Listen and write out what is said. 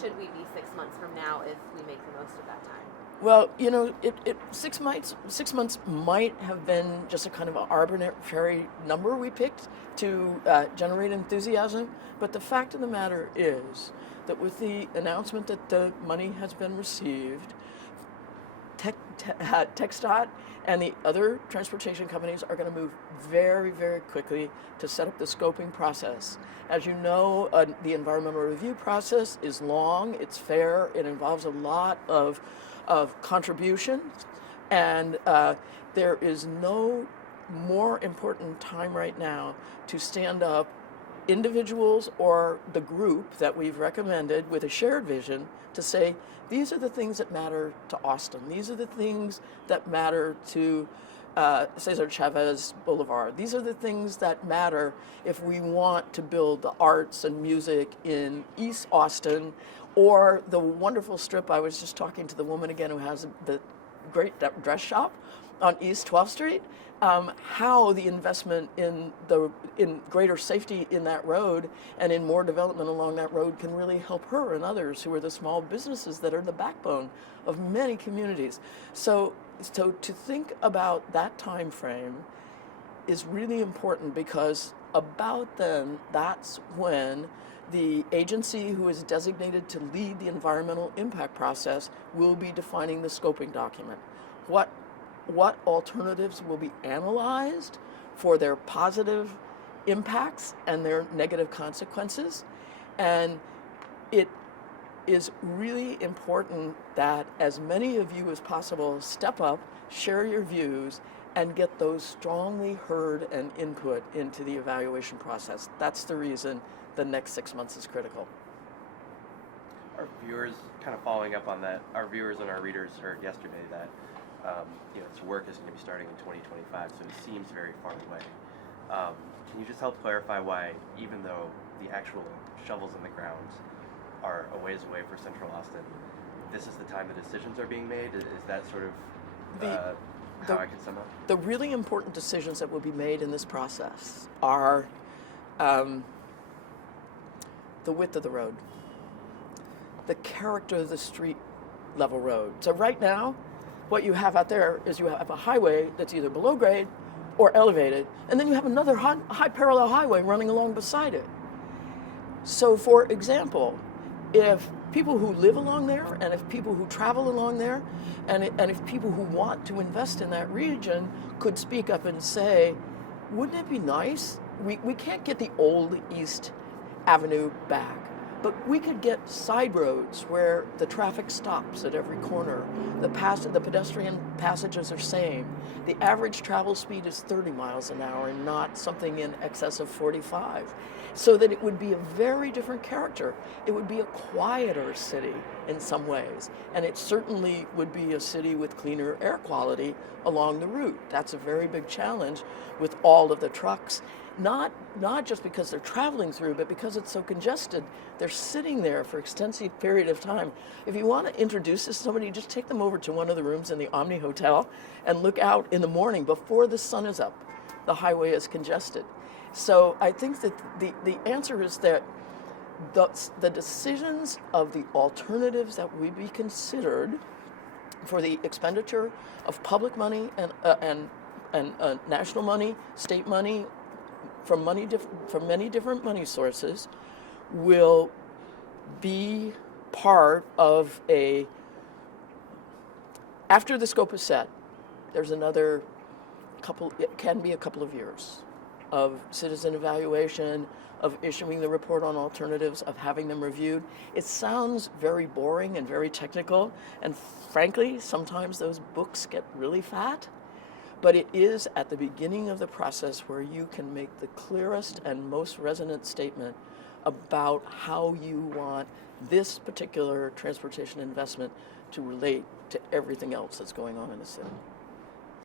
should we be 6 months from now if we make the most of that time? Well, 6 months might have been just a kind of an arbitrary number we picked to generate enthusiasm, but the fact of the matter is that with the announcement that the money has been received, TxDOT and the other transportation companies are going to move very, very quickly to set up the scoping process. As you know, the environmental review process is long, it's fair, it involves a lot of contributions, and there is no more important time right now to stand up individuals or the group that we've recommended with a shared vision to say, these are the things that matter to Austin. These are the things that matter to Cesar Chavez Boulevard. These are the things that matter if we want to build the arts and music in East Austin, or the wonderful strip. I was just talking to the woman again who has the great dress shop on East 12th Street. How the investment in greater safety in that road and in more development along that road can really help her and others who are the small businesses that are the backbone of many communities. So to think about that time frame is really important, because about then, that's when the agency who is designated to lead the environmental impact process will be defining the scoping document. What alternatives will be analyzed for their positive impacts and their negative consequences. And it is really important that as many of you as possible step up, share your views, and get those strongly heard and input into the evaluation process. That's the reason the next 6 months is critical. Our viewers, kind of following up on that, our viewers and our readers heard yesterday that its work is going to be starting in 2025, so it seems very far away. Can you just help clarify why, even though the actual shovels in the ground are a ways away for Central Austin, this is the time the decisions are being made? Is that sort of how I can sum up? The really important decisions that will be made in this process are the width of the road, the character of the street level road. So right now, what you have out there is you have a highway that's either below grade or elevated, and then you have another high parallel highway running along beside it. So for example, if people who live along there, and if people who travel along there, and if people who want to invest in that region could speak up and say, wouldn't it be nice? We can't get the old East Avenue back, but we could get side roads where the traffic stops at every corner. The pedestrian passages are same. The average travel speed is 30 miles an hour and not something in excess of 45. So that it would be a very different character. It would be a quieter city in some ways. And it certainly would be a city with cleaner air quality along the route. That's a very big challenge with all of the trucks. Not just because they're traveling through, but because it's so congested. They're sitting there for extensive period of time. If you want to introduce this to somebody, just take them over to one of the rooms in the Omni Hotel and look out in the morning before the sun is up. The highway is congested. So I think that the answer is that the decisions of the alternatives that would be considered for the expenditure of public money and national money, state money, from many different money sources, will be part of after the scope is set, there's another it can be a couple of years of citizen evaluation, of issuing the report on alternatives, of having them reviewed. It sounds very boring and very technical, and frankly, sometimes those books get really fat. But it is at the beginning of the process where you can make the clearest and most resonant statement about how you want this particular transportation investment to relate to everything else that's going on in the city.